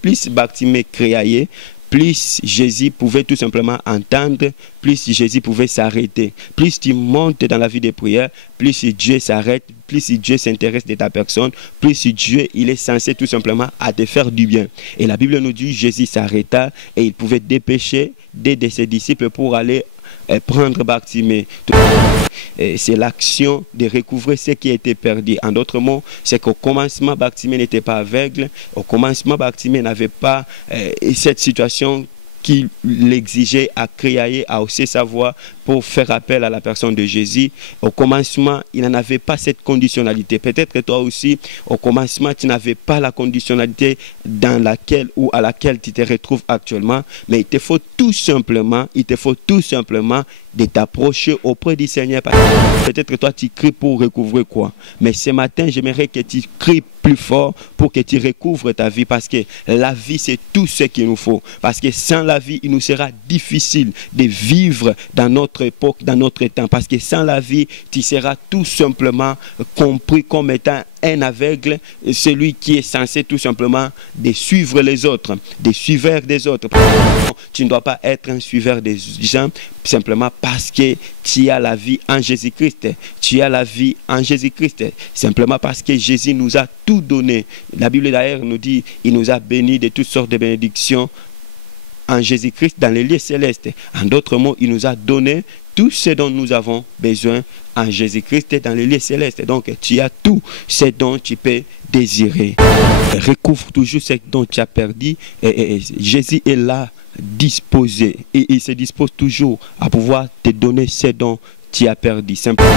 plus Bartimée créaillait, plus Jésus pouvait tout simplement entendre, plus Jésus pouvait s'arrêter. Plus tu montes dans la vie de prière, plus Dieu s'arrête, plus Dieu s'intéresse de ta personne, plus Dieu il est censé tout simplement à te faire du bien. Et la Bible nous dit Jésus s'arrêta et il pouvait dépêcher des de ses disciples pour aller prendre Bartimée. C'est l'action de recouvrer ce qui a été perdu. En d'autres mots, c'est qu'au commencement, Bartimée n'était pas aveugle. Au commencement, Bartimée n'avait pas cette situation qui l'exigeait à crier, à hausser sa voix pour faire appel à la personne de Jésus. Au commencement, il n'en avait pas cette conditionnalité. Peut-être que toi aussi, au commencement, tu n'avais pas la conditionnalité dans laquelle ou à laquelle tu te retrouves actuellement, mais il te faut tout simplement de t'approcher auprès du Seigneur. Peut-être que toi, tu cries pour recouvrer quoi. Mais ce matin, j'aimerais que tu cries plus fort pour que tu recouvres ta vie, parce que la vie, c'est tout ce qu'il nous faut. Parce que sans la vie, il nous sera difficile de vivre dans notre époque, dans notre temps. Parce que sans la vie, tu seras tout simplement compris comme étant un aveugle, celui qui est censé tout simplement de suivre les autres, des suiveurs des autres. Tu ne dois pas être un suiveur des gens simplement parce que tu as la vie en Jésus-Christ. Tu as la vie en Jésus-Christ. Simplement parce que Jésus nous a tout donné. La Bible d'ailleurs nous dit, il nous a bénis de toutes sortes de bénédictions en Jésus-Christ dans les lieux célestes. En d'autres mots, il nous a donné tout ce dont nous avons besoin en Jésus-Christ dans les lieux célestes. Donc, tu as tout ce dont tu peux désirer. Recouvre toujours ce dont tu as perdu. Et Jésus est là, disposé. Et il se dispose toujours à pouvoir te donner ce dont tu as perdu. Simplement.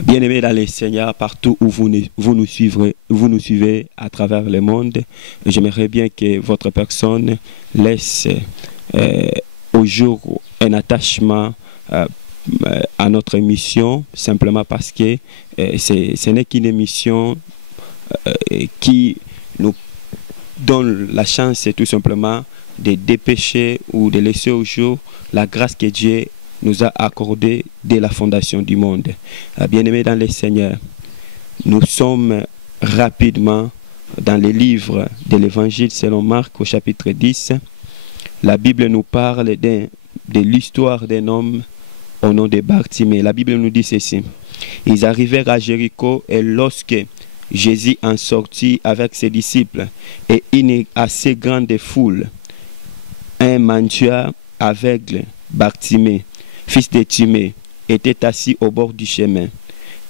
Bien-aimés dans le Seigneur, partout où vous nous suivez à travers le monde, j'aimerais bien que votre personne laisse au jour un attachement à notre émission, simplement parce que ce n'est qu'une émission qui nous donne la chance tout simplement de dépêcher ou de laisser au jour la grâce que Dieu nous a accordée dès la fondation du monde. Bien-aimés dans le Seigneur, nous sommes rapidement dans les livres de l'Évangile selon Marc au chapitre 10. La Bible nous parle de l'histoire d'un homme au nom de Bartimée. La Bible nous dit ceci. Ils arrivèrent à Jéricho et lorsque Jésus en sortit avec ses disciples et une assez grande foule, un mendiant aveugle, Bartimée, fils de Timée, était assis au bord du chemin.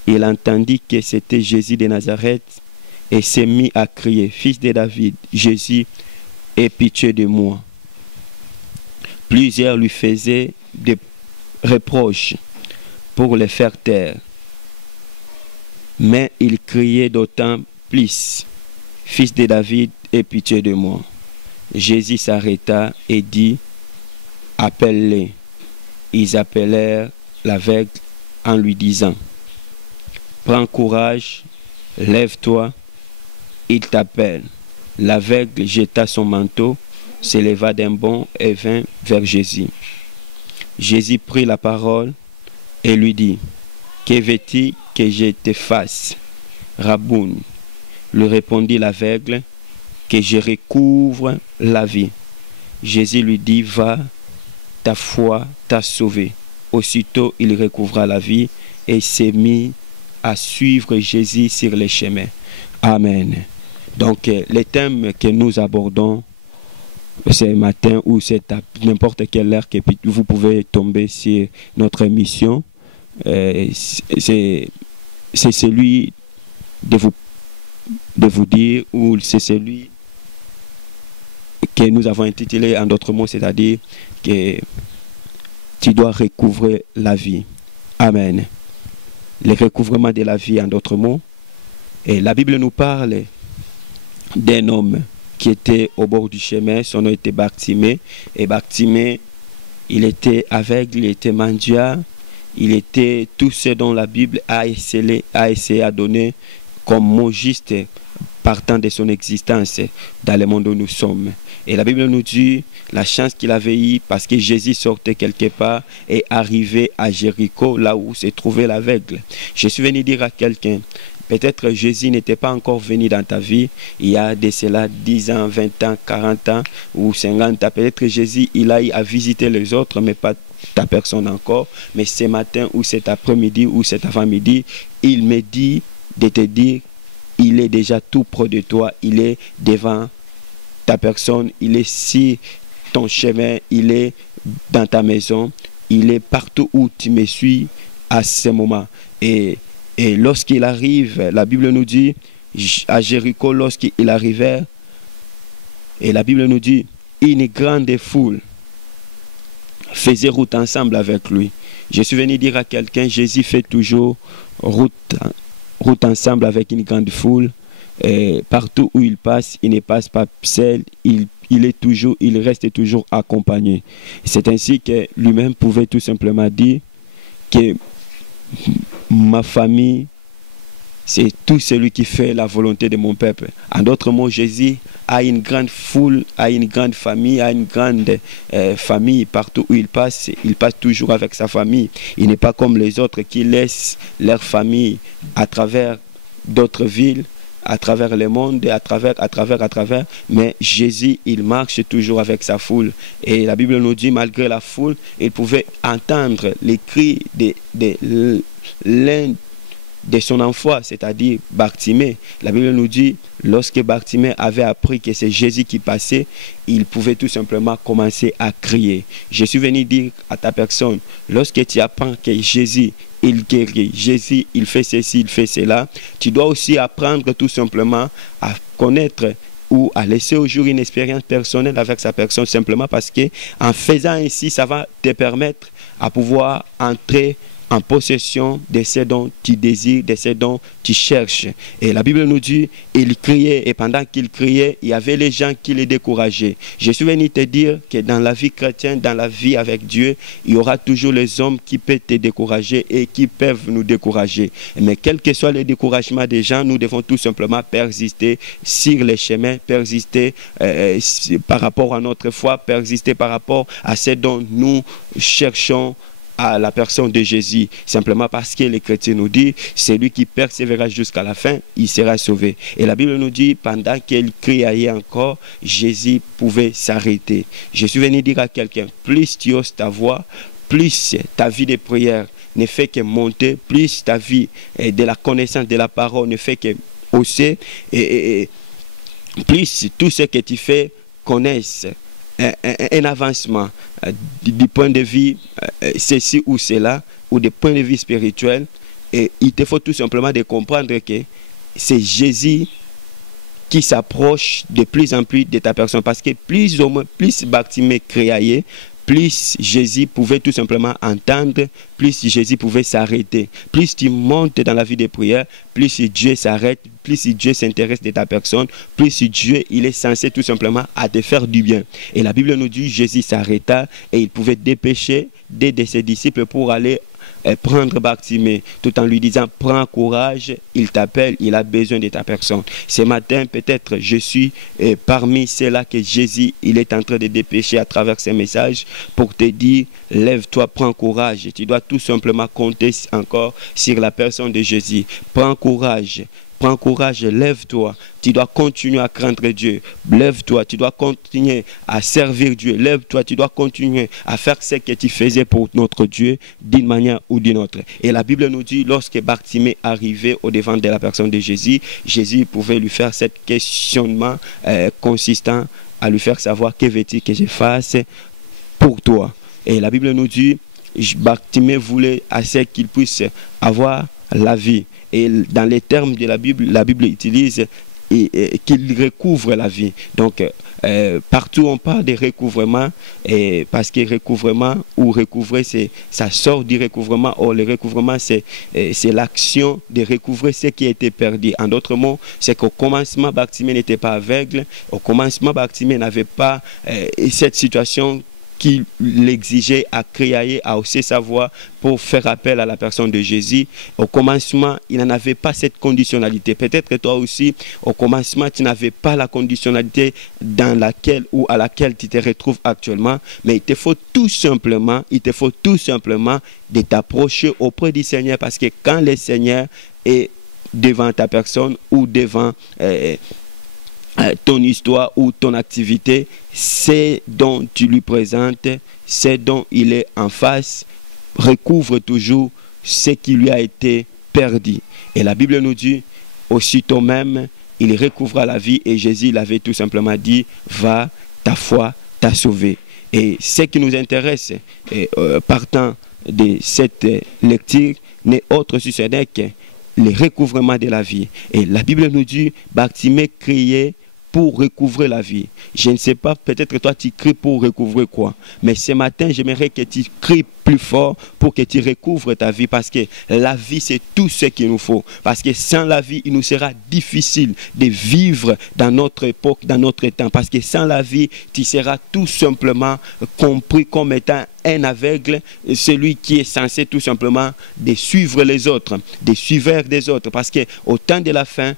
Il entendit que c'était Jésus de Nazareth et s'est mis à crier, Fils de David, Jésus, aie pitié de moi. Plusieurs lui faisaient des reproches pour le faire taire. Mais il criait d'autant plus, Fils de David, aie pitié de moi. Jésus s'arrêta et dit, appelle-les. Ils appelèrent l'aveugle en lui disant, prends courage, lève-toi, il t'appelle. L'aveugle jeta son manteau, s'éleva d'un bond et vint vers Jésus. Jésus prit la parole et lui dit, que veux-tu que je te fasse, Rabouni? Lui répondit l'aveugle, que je recouvre la vie. Jésus lui dit, va, ta foi t'a sauvé. Aussitôt, il recouvra la vie et s'est mis à suivre Jésus sur les chemins. Amen. Donc, les thèmes que nous abordons ce matin ou c'est à n'importe quelle heure que vous pouvez tomber sur notre émission, c'est celui de vous dire, ou c'est celui que nous avons intitulé en d'autres mots, c'est-à-dire que tu dois recouvrer la vie. Amen. Le recouvrement de la vie en d'autres mots. Et la Bible nous parle d'un homme qui était au bord du chemin, son nom était Bartimée. Et Bartimée, il était aveugle, il était mendiant, il était tout ce dont la Bible a essayé à donner comme mot juste partant de son existence dans le monde où nous sommes. Et la Bible nous dit la chance qu'il avait eue parce que Jésus sortait quelque part et arrivait à Jéricho, là où se trouvait l'aveugle. Je suis venu dire à quelqu'un, Peut-être Jésus n'était pas encore venu dans ta vie. Il y a de cela 10 ans, 20 ans, 40 ans ou 50 ans. Peut-être Jésus, il a eu à visiter les autres, mais pas ta personne encore. Mais ce matin ou cet après-midi ou cet avant-midi, il me dit de te dire, il est déjà tout près de toi. Il est devant ta personne. Il est sur ton chemin. Il est dans ta maison. Il est partout où tu me suis à ce moment. Et lorsqu'il arrive, la Bible nous dit, à Jéricho, lorsqu'il arrivait, et la Bible nous dit, une grande foule faisait route ensemble avec lui. Je suis venu dire à quelqu'un, Jésus fait toujours route ensemble avec une grande foule. Et partout où il passe, il ne passe pas seul, il reste toujours accompagné. C'est ainsi que lui-même pouvait tout simplement dire que ma famille, c'est tout celui qui fait la volonté de mon peuple. En d'autres mots, Jésus a une grande foule, a une grande famille, a une grande famille. Partout où il passe toujours avec sa famille. Il n'est pas comme les autres qui laissent leur famille à travers d'autres villes, à travers le monde, à travers. Mais Jésus, il marche toujours avec sa foule. Et la Bible nous dit, malgré la foule, il pouvait entendre les cris de l'un de son enfant, c'est-à-dire Bartimée. La Bible nous dit, lorsque Bartimée avait appris que c'est Jésus qui passait, il pouvait tout simplement commencer à crier. Je suis venu dire à ta personne, lorsque tu apprends que Jésus, il guérit, Jésus, il fait ceci, il fait cela, tu dois aussi apprendre tout simplement à connaître ou à laisser au jour une expérience personnelle avec sa personne, simplement parce que en faisant ainsi, ça va te permettre à pouvoir entrer en possession de ce dont tu désires, de ce dont tu cherches. Et la Bible nous dit, il criait, et pendant qu'il criait, il y avait les gens qui le décourageaient. Je suis venu te dire que dans la vie chrétienne, dans la vie avec Dieu, il y aura toujours les hommes qui peuvent te décourager et qui peuvent nous décourager. Mais quel que soit le découragement des gens, nous devons tout simplement persister sur les chemins, persister par rapport à notre foi, persister par rapport à ce dont nous cherchons à la personne de Jésus, simplement parce que les chrétiens nous disent, celui qui persévérera jusqu'à la fin, il sera sauvé. Et la Bible nous dit, pendant qu'elle criait encore, Jésus pouvait s'arrêter. Je suis venu dire à quelqu'un, plus tu oses ta voix, plus ta vie de prière ne fait que monter, plus ta vie de la connaissance de la parole ne fait que hausser, et plus tout ce que tu fais connaissent un avancement du point de vue ceci ou cela, ou du point de vue spirituel. Et il te faut tout simplement de comprendre que c'est Jésus qui s'approche de plus en plus de ta personne, parce que plus Bartimée criait, plus Jésus pouvait tout simplement entendre, plus Jésus pouvait s'arrêter. Plus tu montes dans la vie de prière, plus Dieu s'arrête, plus Dieu s'intéresse de ta personne, plus Dieu, il est censé tout simplement à te faire du bien. Et la Bible nous dit, Jésus s'arrêta et il pouvait dépêcher des de ses disciples pour aller prendre Bartimée, tout en lui disant, prends courage, il t'appelle, il a besoin de ta personne. Ce matin, peut-être, je suis parmi ceux-là que Jésus, il est en train de dépêcher à travers ces messages pour te dire, lève-toi, prends courage. Tu dois tout simplement compter encore sur la personne de Jésus. Prends courage. Prends courage, lève-toi. Tu dois continuer à craindre Dieu. Lève-toi, tu dois continuer à servir Dieu. Lève-toi, tu dois continuer à faire ce que tu faisais pour notre Dieu d'une manière ou d'une autre. Et la Bible nous dit, lorsque Bartimée arrivait au devant de la personne de Jésus, Jésus pouvait lui faire ce questionnement consistant à lui faire savoir que veux-tu que je fasse pour toi. Et la Bible nous dit, Bartimée voulait à ce qu'il puisse avoir la vie. Et dans les termes de la Bible utilise qu'il recouvre la vie. Donc, partout on parle de recouvrement, parce que recouvrement ou recouvrer, ça sort du recouvrement. Or, le recouvrement, c'est l'action de recouvrer ce qui a été perdu. En d'autres mots, c'est qu'au commencement, Bartimée n'était pas aveugle. Au commencement, Bartimée n'avait pas cette situation qui l'exigeait à crier, à hausser sa voix pour faire appel à la personne de Jésus. Au commencement, il n'en avait pas cette conditionnalité. Peut-être que toi aussi, au commencement, tu n'avais pas la conditionnalité dans laquelle ou à laquelle tu te retrouves actuellement, mais il te faut tout simplement de t'approcher auprès du Seigneur, parce que quand le Seigneur est devant ta personne ou devant ton histoire ou ton activité, c'est dont tu lui présentes, c'est dont il est en face, recouvre toujours ce qui lui a été perdu. Et la Bible nous dit, aussitôt même, il recouvra la vie et Jésus l'avait tout simplement dit, va, ta foi t'a sauvé. Et ce qui nous intéresse, partant de cette lecture, n'est autre sur ce que le recouvrement de la vie. Et la Bible nous dit, Bartimée criait pour recouvrer la vie. Je ne sais pas, peut-être toi tu cries pour recouvrer quoi. Mais ce matin, j'aimerais que tu cries plus fort pour que tu recouvres ta vie, parce que la vie, c'est tout ce qu'il nous faut. Parce que sans la vie, il nous sera difficile de vivre dans notre époque, dans notre temps. Parce que sans la vie, tu seras tout simplement compris comme étant un aveugle, celui qui est censé tout simplement de suivre les autres, de suivre des autres. Parce qu'au temps de la fin,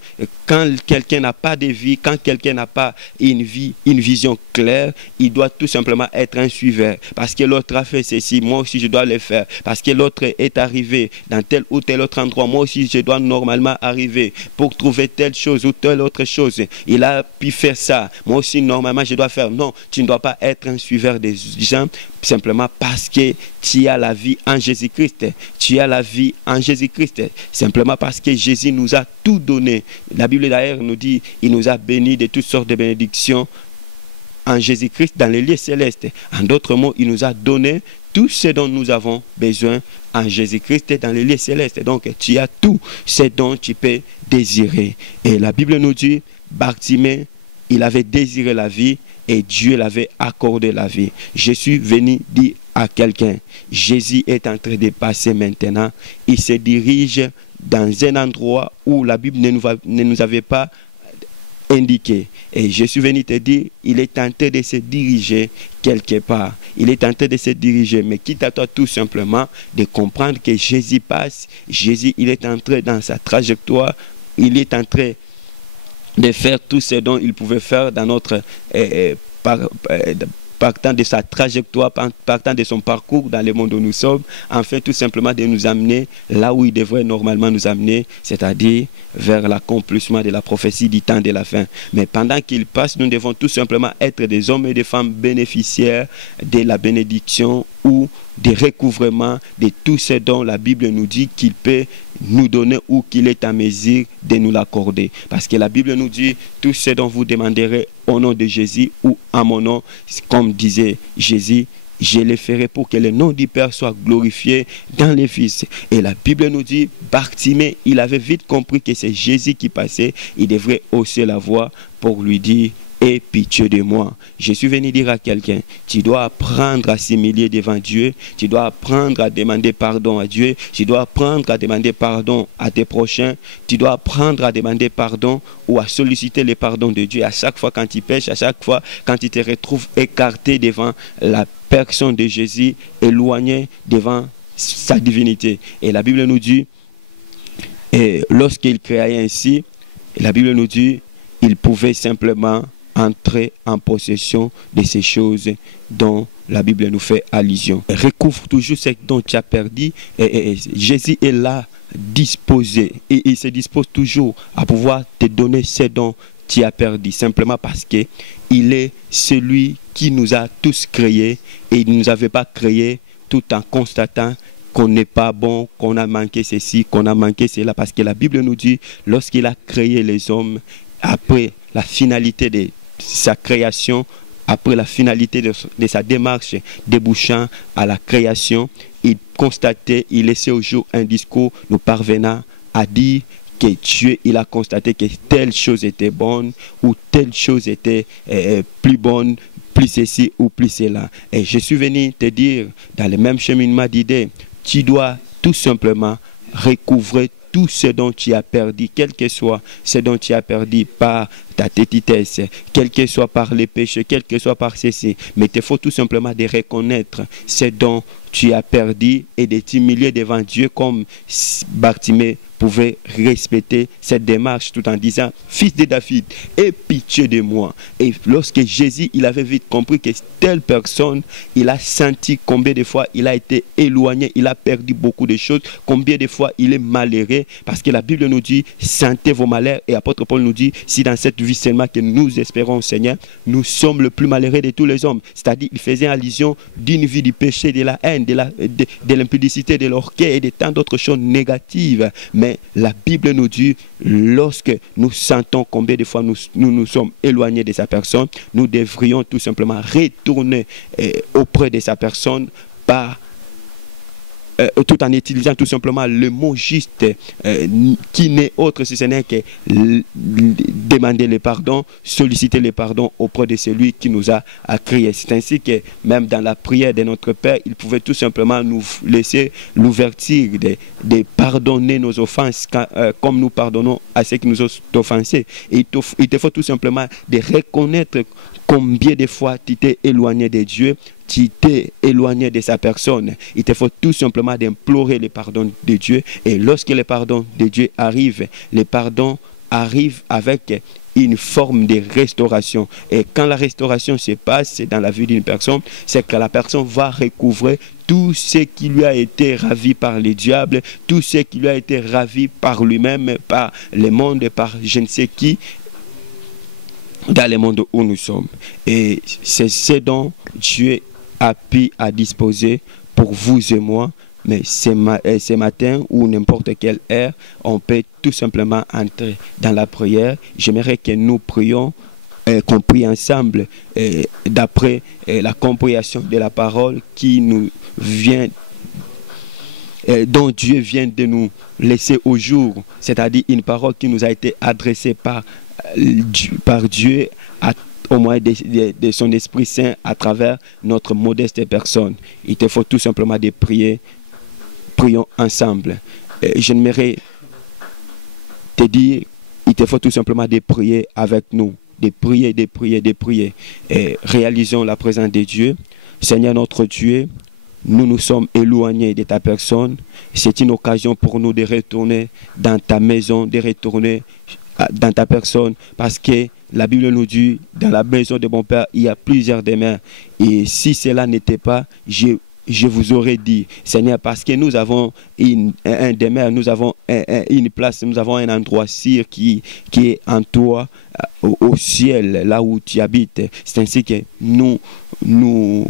quand quelqu'un n'a pas de vie, quand quelqu'un n'a pas une vision claire, il doit tout simplement être un suiveur. Parce que l'autre a fait ceci, moi aussi je dois le faire. Parce que l'autre est arrivé dans tel ou tel autre endroit, moi aussi je dois normalement arriver pour trouver telle chose ou telle autre chose. Il a pu faire ça, moi aussi normalement je dois faire. Non, tu ne dois pas être un suiveur des gens simplement parce que tu as la vie en Jésus-Christ. Tu as la vie en Jésus-Christ. Simplement parce que Jésus nous a tout donné. La Bible d'ailleurs nous dit, il nous a bénis de toutes sortes de bénédictions en Jésus-Christ dans les lieux célestes. En d'autres mots, il nous a donné tout ce dont nous avons besoin en Jésus-Christ dans les lieux célestes. Donc tu as tout ce dont tu peux désirer. Et la Bible nous dit, Bartimée, il avait désiré la vie et Dieu l'avait accordé la vie. Je suis venu dire à quelqu'un, Jésus est en train de passer maintenant. Il se dirige dans un endroit où la Bible ne nous avait pas indiqué. Et je suis venu te dire, il est en train de se diriger quelque part. Il est en train de se diriger. Mais quitte à toi tout simplement de comprendre que Jésus passe. Jésus, il est entré dans sa trajectoire. Il est en train de faire tout ce dont il pouvait faire dans notre partant de sa trajectoire, partant de son parcours dans le monde où nous sommes, afin tout simplement de nous amener là où il devrait normalement nous amener, c'est-à-dire vers l'accomplissement de la prophétie du temps de la fin. Mais pendant qu'il passe, nous devons tout simplement être des hommes et des femmes bénéficiaires de la bénédiction ou des recouvrements de tout ce dont la Bible nous dit qu'il peut nous donner ou qu'il est en mesure de nous l'accorder. Parce que la Bible nous dit, tout ce dont vous demanderez au nom de Jésus ou à mon nom, comme disait Jésus, je le ferai pour que le nom du Père soit glorifié dans les Fils. Et la Bible nous dit, Bartimée, il avait vite compris que c'est Jésus qui passait, il devrait hausser la voix pour lui dire, aie pitié de moi. Je suis venu dire à quelqu'un, tu dois apprendre à s'humilier devant Dieu, tu dois apprendre à demander pardon à Dieu, tu dois apprendre à demander pardon à tes prochains, tu dois apprendre à demander pardon ou à solliciter le pardon de Dieu à chaque fois quand tu pêches, à chaque fois quand tu te retrouves écarté devant la personne de Jésus, éloigné devant sa divinité. Et la Bible nous dit, lorsqu'il créait ainsi, la Bible nous dit, il pouvait simplement entrer en possession de ces choses dont la Bible nous fait allusion. Recouvre toujours ce dont tu as perdu. Et Jésus est là, disposé. Et il se dispose toujours à pouvoir te donner ce dont tu as perdu. Simplement parce qu'il est celui qui nous a tous créés. Et il ne nous avait pas créés tout en constatant qu'on n'est pas bon, qu'on a manqué ceci, qu'on a manqué cela. Parce que la Bible nous dit, lorsqu'il a créé les hommes, après la finalité de sa création, après la finalité de sa démarche débouchant à la création, il constatait, il laissait au jour un discours nous parvenant à dire que Dieu, il a constaté que telle chose était bonne ou telle chose était plus bonne, plus ceci ou plus cela. Et je suis venu te dire, dans le même cheminement d'idées, tu dois tout simplement recouvrer tout ce dont tu as perdu, quel que soit ce dont tu as perdu par ta tétitesse, quel que soit par les péchés, quel que soit par ceci. Mais il te faut tout simplement de reconnaître ce dont tu as perdu et de t'humilier devant Dieu comme Bartimée pouvait respecter cette démarche tout en disant, fils de David, aie pitié de moi. Et lorsque Jésus, il avait vite compris que telle personne, il a senti combien de fois il a été éloigné, il a perdu beaucoup de choses, combien de fois il est malheureux, parce que la Bible nous dit, sentez vos malheurs, et apôtre Paul nous dit, si dans cette vie seulement que nous espérons au Seigneur, nous sommes le plus malheureux de tous les hommes. C'est-à-dire, il faisait allusion d'une vie du péché, de la haine, de l'impudicité, de l'orgueil et de tant d'autres choses négatives. Mais la Bible nous dit, lorsque nous sentons combien de fois nous sommes éloignés de sa personne, nous devrions tout simplement retourner auprès de sa personne tout en utilisant tout simplement le mot juste qui n'est autre si ce n'est que demander le pardon, solliciter le pardon auprès de celui qui nous a créés. C'est ainsi que même dans la prière de notre Père, il pouvait tout simplement nous laisser l'ouverture de pardonner nos offenses comme nous pardonnons à ceux qui nous ont offensés. Et il te faut tout simplement de reconnaître combien de fois tu t'es éloigné de Dieu, tu t'es éloigné de sa personne. Il te faut tout simplement d'implorer le pardon de Dieu. Et lorsque le pardon de Dieu arrive, le pardon arrive avec une forme de restauration. Et quand la restauration se passe dans la vie d'une personne, c'est que la personne va recouvrer tout ce qui lui a été ravi par le diable, tout ce qui lui a été ravi par lui-même, par le monde, par je ne sais qui, dans le monde où nous sommes. Et c'est ce dont Dieu a pu à disposer pour vous et moi. Mais ce matin ou n'importe quelle heure, on peut tout simplement entrer dans la prière. J'aimerais que nous prions, qu'on prie ensemble d'après la compréhension de la parole qui nous vient, dont Dieu vient de nous laisser au jour, c'est-à-dire une parole qui nous a été adressée par Dieu au moyen de son Esprit Saint à travers notre modeste personne. Il te faut tout simplement de prier. Prions ensemble. J'aimerais te dire, il te faut tout simplement de prier avec nous. De prier, de prier, de prier. Et réalisons la présence de Dieu. Seigneur notre Dieu, nous nous sommes éloignés de ta personne. C'est une occasion pour nous de retourner dans ta maison, de retourner dans ta personne, parce que la Bible nous dit, dans la maison de mon Père, il y a plusieurs demeures. Et si cela n'était pas, je vous aurais dit, Seigneur, parce que nous avons un demeure, nous avons une place, nous avons un endroit sûr qui est en toi, au ciel, là où tu habites. C'est ainsi que nous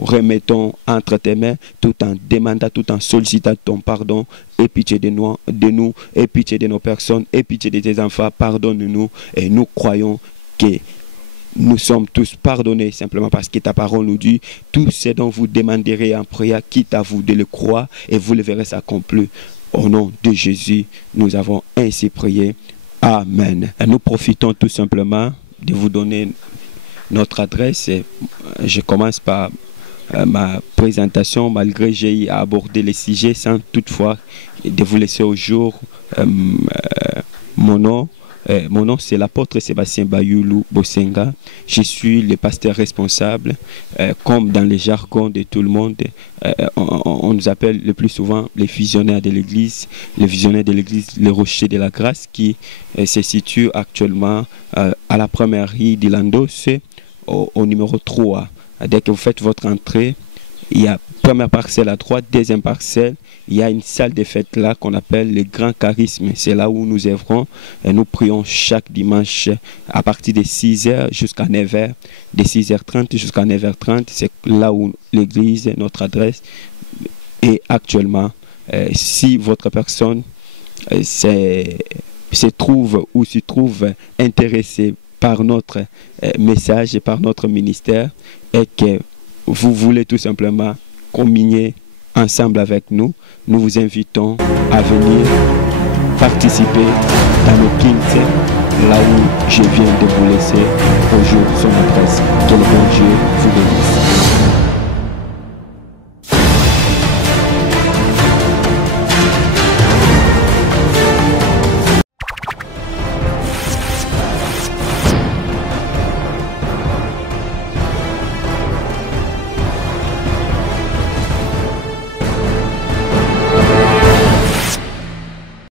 remettons entre tes mains, tout en demandant, tout en sollicitant ton pardon. Et pitié de nous, et pitié de nos personnes, et pitié de tes enfants, pardonne-nous. Et nous croyons que nous sommes tous pardonnés simplement parce que ta parole nous dit, tout ce dont vous demanderez en prière, quitte à vous de le croire, et vous le verrez s'accomplir. Au nom de Jésus, nous avons ainsi prié. Amen. Et nous profitons tout simplement de vous donner notre adresse. Je commence par ma présentation, malgré j'ai abordé les sujets sans toutefois de vous laisser au jour. Mon nom c'est l'apôtre Sébastien Bayoulou Bosenga. Je suis le pasteur responsable. Comme dans les jargons de tout le monde, on nous appelle le plus souvent les visionnaires de l'église. Les visionnaires de l'église, le rocher de la grâce, qui se situe actuellement à la première rue de Landos, au numéro 3. Dès que vous faites votre entrée, il y a première parcelle à droite, deuxième parcelle, il y a une salle de fête là qu'on appelle le Grand Charisme. C'est là où nous œuvrons et nous prions chaque dimanche à partir de 6h jusqu'à 9h, de 6h30 jusqu'à 9h30. C'est là où l'église, notre adresse, est actuellement. Si votre personne se trouve ou se trouve intéressée par notre message et par notre ministère, et que vous voulez tout simplement communier ensemble avec nous, nous vous invitons à venir participer dans nos quintes, là où je viens de vous laisser au jour son adresse. Que le bon Dieu vous bénisse.